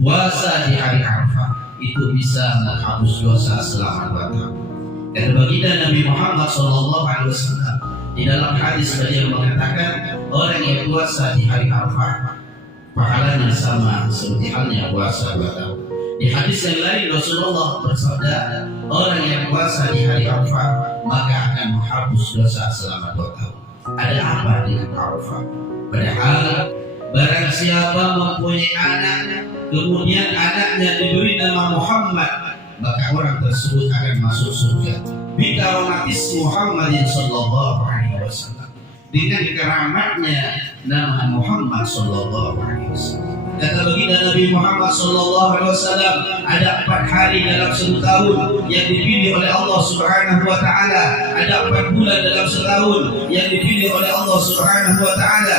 Puasa di hari Arafah itu bisa menghapus dosa selama 2 tahun. Dan baginda Nabi Muhammad SAW di dalam hadis beliau mengatakan, orang yang puasa di hari Arafah pahalanya sama seperti halnya puasa 2 tahun. Di hadis yang lain Rasulullah bersabda, orang yang puasa di hari Arafah maka akan menghapus dosa selama 2 tahun. Ada apa dengan Arafah? Padahal barang siapa mempunyai anak, kemudian anaknya diberi nama Muhammad, maka orang tersebut akan masuk surga. Bikaromatis Muhammadin sallallahu alaihi wasallam, dengan keramatnya nama Muhammad sallallahu alaihi wasallam. Kata baginda Nabi Muhammad sallallahu alaihi wasallam, ada 4 hari dalam 1 tahun yang dipilih oleh Allah Subhanahu wa taala. Ada 4 bulan dalam setahun yang dipilih oleh Allah Subhanahu wa taala.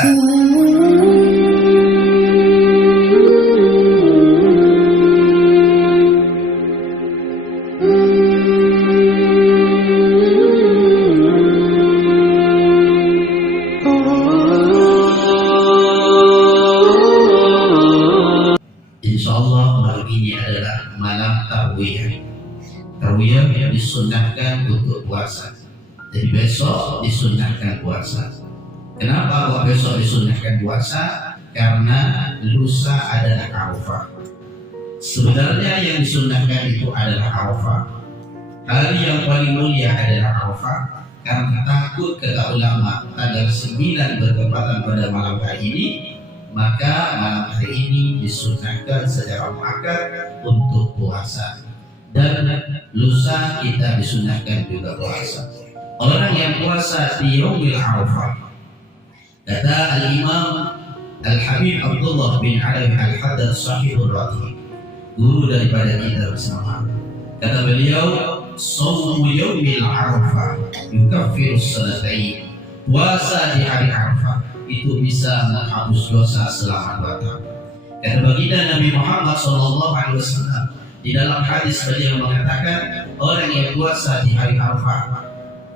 Insyaallah malam ini adalah malam tarwiyah. Tarwiyah yang disunnahkan untuk puasa. Jadi besok disunnahkan puasa. Kenapa kok besok disunnahkan puasa? Karena lusa adalah Arafah. Sebenarnya yang disunnahkan itu adalah Arafah. Hari yang paling mulia adalah Arafah, karena takut kata ulama tanggal 9 bertepatan pada malam hari ini, maka malam hari ini disunnahkan secara muakkad untuk puasa. Dan lusa kita disunnahkan juga puasa. Orang yang puasa di Yaumil Arafah, kata Al-Imam Al-Habib Abdullah bin Alawi Al-Haddad Sahihur Ratib, guru daripada kita bersama, kata beliau, Shaumu Yaumil Arafah yukaffiru sanatain. Puasa di hari Arafah itu bisa menghapus dosa selama 2 tahun. Kata baginda Nabi Muhammad SAW di dalam hadis beliau mengatakan, orang yang puasa di hari Arafah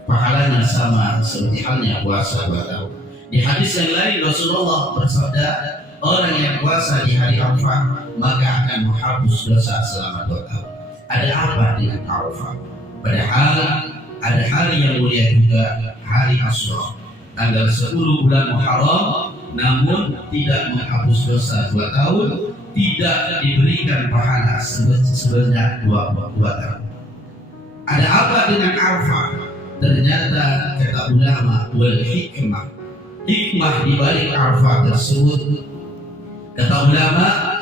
pahalanya sama seperti halnya puasa 2 tahun. Di hadis yang lain Rasulullah bersabda, orang yang puasa di hari Arafah maka akan menghapus dosa selama 2 tahun. Ada apa dengan Arafah? Padahal ada hari yang mulia juga, hari Asyura, tanggal 10 bulan Muharram, namun tidak menghapus dosa 2 tahun, tidak diberikan pahala sebanyak 2 tahun. Ada apa dengan Arafah? Ternyata kata ulama, wal hikmah, hikmah di balik Arafah tersebut, kata ulama,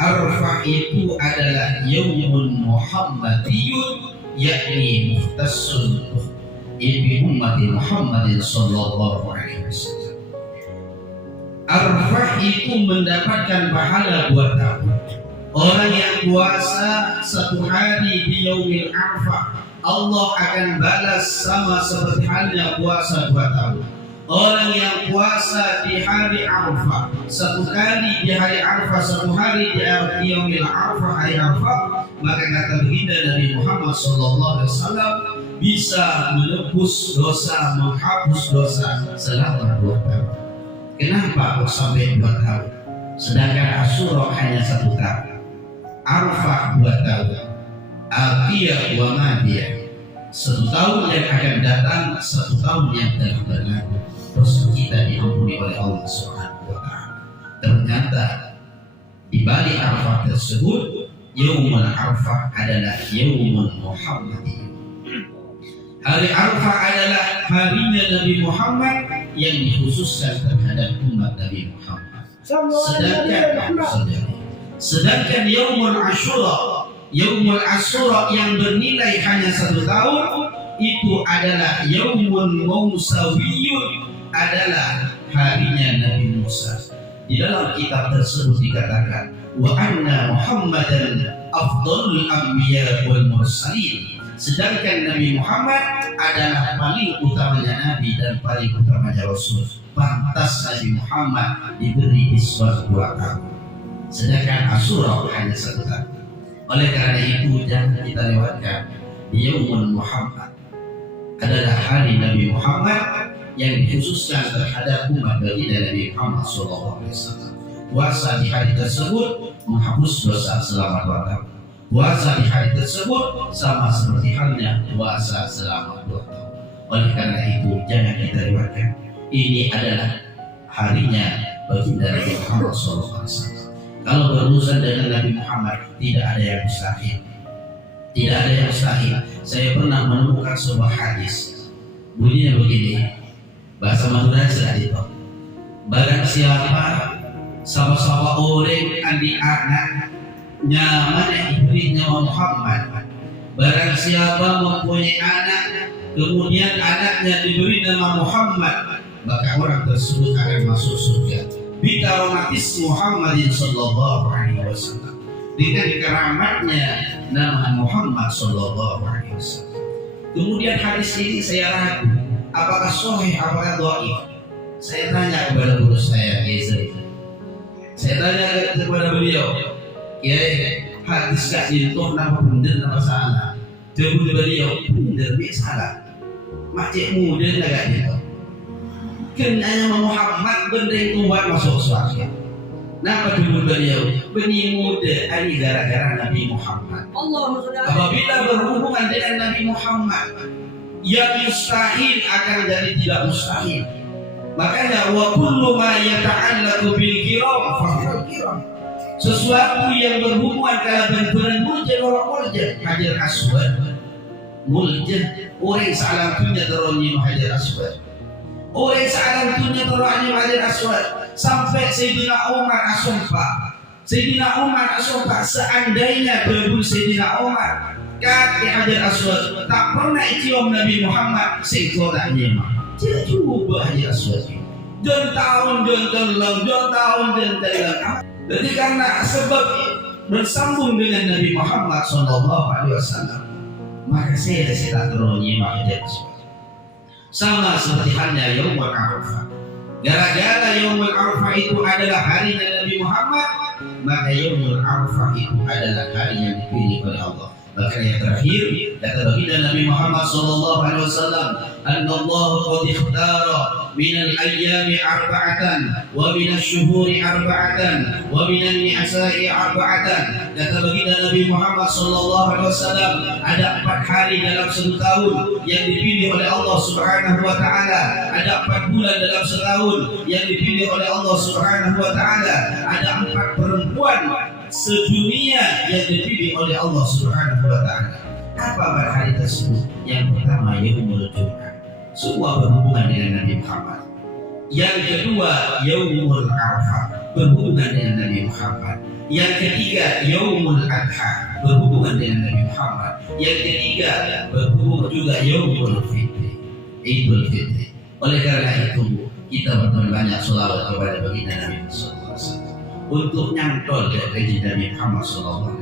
Arafah itu adalah yaumun Muhammadiyun, yakni muhtassun bi ummati Muhammadin sallallahu alaihi wasallam. Arafah itu mendapatkan pahala 2 tahun. Orang yang puasa 1 hari di Yaumil Arafah, Allah akan balas sama seperti halnya puasa 2 tahun. Orang yang puasa di hari Arafah 1 kali di hari Arafah, 1 hari di Yaumil Arafah, hari Arafah, maka kata baginda Nabi Muhammad SAW bisa menebus dosa, menghapus dosa selama 2 tahun. Kenapa kok sampai 2 tahun? Sedangkan Asyura hanya 1 tahun, Arafah 2 tahun, Atiyah wa Madiyah 1 tahun yang akan datang, 1 tahun yang telah berlalu. Dosa kita diampuni oleh Allah Subhanahu wa taala. Ternyata di balik Arafah tersebut, Yaumul Arafah adalah Yaumun Muhammadiyun. Hari Arafah adalah harinya Nabi Muhammad yang dikhususkan terhadap umat Nabi Muhammad. Sedangkan Yaumul Asyura, Yaumul Asyura yang bernilai hanya 1 tahun, itu adalah Yaumun Musawiyun, adalah harinya Nabi Musa. Di dalam kitab tersebut dikatakan, wa anna Muhammadan afdalul anbiya wal mursalin. Sedangkan Nabi Muhammad adalah paling utamanya Nabi dan paling utamanya Rasul. Pantas Nabi Muhammad diberi iswah 2 tahun. Sedangkan Asyura hanya 1 tahun. Oleh karena itu jangan kita lewatkan. Yaumul Muhammad adalah hari Nabi Muhammad yang dikhususkan terhadap umat baginda Nabi Muhammad SAW. puasa di hari tersebut menghapus dosa selama 2 tahun. Puasa di hari tersebut sama seperti halnya puasa selama 2 tahun. Oleh karena itu jangan kita lewatkan. Ini adalah harinya baginda Nabi Muhammad SAW. Kalau berurusan dengan Nabi Muhammad tidak ada yang mustahil. Tidak ada yang mustahil. Saya pernah menemukan sebuah hadis. Bunyinya begini. Bahasa Madura sudah itu. Barang siapa sama-sama orang andi anaknya mana ibunya Muhammad. Barang siapa mempunyai anak kemudian anaknya diberi nama Muhammad, maka orang tersebut akan masuk surga. Bikaratis Muhammadin sallallahu alaihi wasallam. Dengan keramatnya nama Muhammad sallallahu alaihi wasallam. Kemudian hadis ini saya ragu apakah sahih apakah dhaif. Saya tanya kepada guru saya Kiai. Saya tanya kepada beliau, Kiai, hadis gak itu nama benar nama salah? Jawab beliau, benar dia salah. Macam muda agak gitu. Kenanya Muhammad benar itu buat masuk surga. Nama dulu beliau, benih muda ini gara-gara Nabi Muhammad. Apabila berhubungan dengan Nabi Muhammad, yang mustahil akan jadi tidak mustahil. Makanya wa kullu ma yata'allaqu bil kiram fa kiram. Sesuatu yang berhubungan dengan benturan muljad orang muljad Hajar Aswad. Muljad orang salam punya teroni Hajar Aswad. Orang salam punya teroni Hajar Aswad sampai Sayyidina Umar asumpah. Sayyidina Umar asumpah seandainya berburu Sayyidina Umar kaki Hajar Aswad tak pernah cium Nabi Muhammad singkorak nyemah. Tidak cuba Hajar Aswad. Jon tahun Jadi karena sebab bersambung dengan Nabi Muhammad SAW, maka saya tidak terlalu Hajar Aswad. Sama seperti halnya Yaumul Arafah. Gara-gara Yaumul Arafah itu adalah harinya Nabi Muhammad, maka Yaumul Arafah itu adalah hari yang dipilih oleh Allah. Maka yang terakhir kata baginda Nabi Muhammad SAW, Anna Allah qad ikhtara min al-ayyami arba'atan wa min asy-syuhuri arba'atan wa min an-nisa'i arba'atan. Kata baginda Nabi Muhammad SAW, ada 4 hari dalam 1 tahun yang dipilih oleh Allah Subhanahu wa taala. Ada 4 bulan dalam setahun yang dipilih oleh Allah Subhanahu wa taala. Ada 4 perempuan sedunia yang dipilih oleh Allah Subhanahu wa taala. Apa hari tersebut? Yang pertama Yaumul Jum'ah. Semua berhubungan dengan Nabi Muhammad. Yang kedua Yaumul Arafah, berhubungan dengan Nabi Muhammad. Yang ketiga Yaumul Adha, berhubungan dengan Nabi Muhammad. Yang ketiga berhubungan juga Yaumul Fitri, Idul Fitri. Oleh karena itu kita berbanyak sholawat kepada baginda Nabi Muhammad SAW untuk nyantol dari Nabi Muhammad SAW,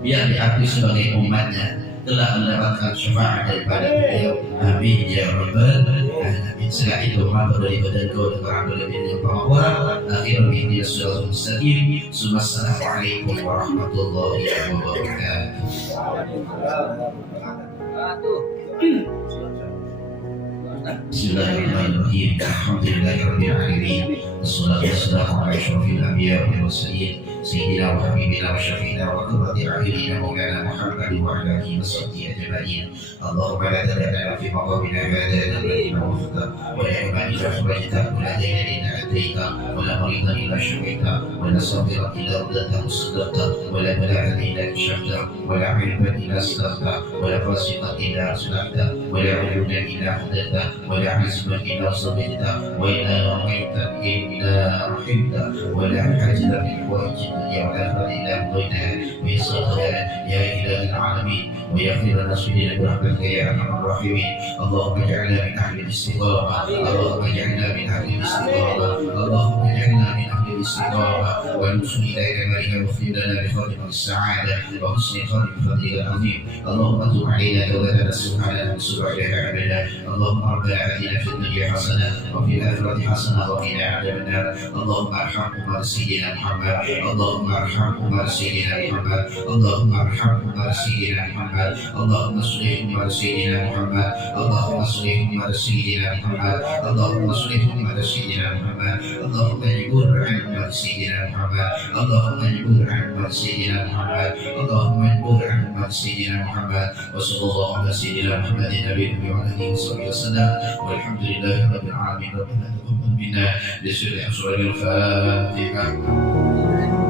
biar diakui sebagai umatnya telah mendapatkan syafaat daripada beliau. Amin ya rabbal alamin. Setelah itu maka dari badan kau dan orang lebih yang pengorban. Akhirnya ini sudah mustaqim. Assalamualaikum warahmatullahi wabarakatuh. Bismillahirrahmanirrahim. Alhamdulillahirabbil alamin. Wassalatu wassalamu ala asyrofil anbiya'i wal mursalin sayyidina wa habibina wa syafiina wa qurrati a'yunina maulana Muhammadin wa ala alihi wa sahbihi ajma'in. Allahumma la tad'ana fi maqamina hadha dhanban wafqa wa la iman illa farajta wa la dayna illa ataita wa la maridan illa shafaita wa la sabira illa radata musaddaqta wa la bala'an illa kashafta wa la 'ilman illa astarta wa la fasiqan illa aslahta wa la 'uyunan illa hadata wa la 'azman illa sabita wa ila ra'aita illa rahimta wa la hajata min wajib ya wala illa qadina wa yasqa ya ilahi alamin wa yaghfir lana sujudana برحمتك يا ارحم الراحمين. اللهم اجعلنا من اهل الاستقامه. اللهم اجعلنا من اهل الاستقامه. اللهم اجعلنا من اهل الاستقامه ونوصل اليك بارك واغفر لنا بخاتمه السعاده وحسن خاتم فضلك العظيم. اللهم تب علينا توبه نصوحا لا نصب عليها ابدا. اللهم ربنا اتنا في الدنيا حسنه وفي الاخره حسنه وقنا عذاب النار. اللهم ارحم امه سيدنا محمد. اللهم ارحم امه سيدنا محمد. اللهم ارحم امه سيدنا محمد. اللهم صل على سيدنا محمد. اللهم صل على سيدنا محمد. اللهم صل على سيدنا محمد. اللهم اجبر عن أمة سيدنا محمد اللهم اجبر عن أمة سيدنا محمد اللهم اجبر عن أمة سيدنا محمد وصلى الله على سيدنا محمد النبي وعلى آله وصحبه وسلم والحمد لله رب العالمين ربنا تقبل منا بسر أسرار الفاتحة.